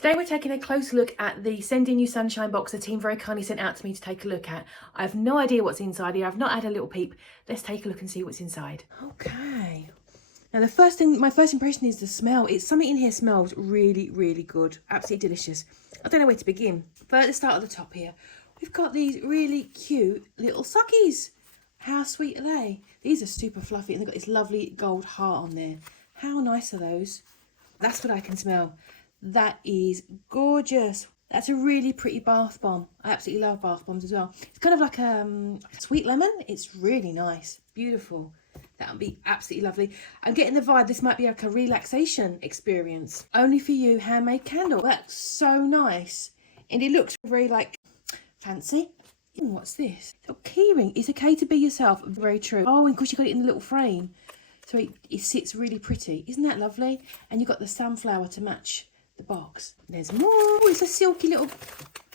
Today we're taking a close look at the Send In You Sunshine box the team very kindly sent out to me to take a look at. I have no idea what's inside here. I've not had a little peep. Let's take a look and see what's inside. Okay. Now my first impression is the smell. It's something in here smells really, really good. Absolutely delicious. I don't know where to begin. But let's start at the top here. We've got these really cute little sockies. How sweet are they? These are super fluffy and they've got this lovely gold heart on there. How nice are those? That's what I can smell. That is gorgeous. That's a really pretty bath bomb. I absolutely love bath bombs as well. It's kind of like a sweet lemon. It's really nice. Beautiful. That would be absolutely lovely. I'm getting the vibe this might be like a relaxation experience. Only for you handmade candle. That's so nice. And it looks very like fancy. What's this? A keyring. It's okay to be yourself. Very true. Oh, and of course you got it in a little frame. So it sits really pretty. Isn't that lovely? And you've got the sunflower to match the box. There's more. It's a silky little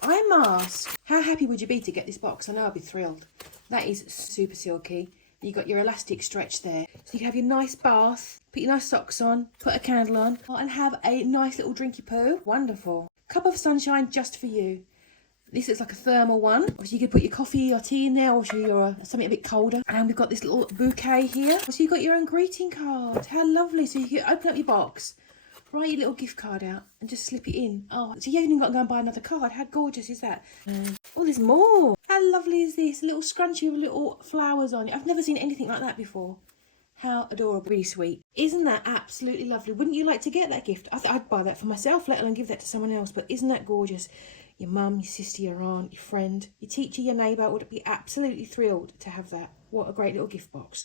eye mask. How happy would you be to get this box? I know I'd be thrilled. That is super silky. You got your elastic stretch there, so you can have your nice bath, put your nice socks on, put a candle on, and have a nice little drinky poo. Wonderful. Cup of sunshine just for you. This looks like a thermal one. Obviously you could put your coffee or tea in there, or something a bit colder. And we've got this little bouquet here. So you've got your own greeting card. How lovely. So you can open up your box, write your little gift card out and just slip it in. Oh, so you haven't even got to go and buy another card. How gorgeous is that? Oh, there's more. How lovely is this? A little scrunchie with little flowers on it. I've never seen anything like that before. How adorable. Really sweet. Isn't that absolutely lovely? Wouldn't you like to get that gift? I'd buy that for myself, let alone give that to someone else. But isn't that gorgeous? Your mum, your sister, your aunt, your friend, your teacher, your neighbour would be absolutely thrilled to have that. What a great little gift box.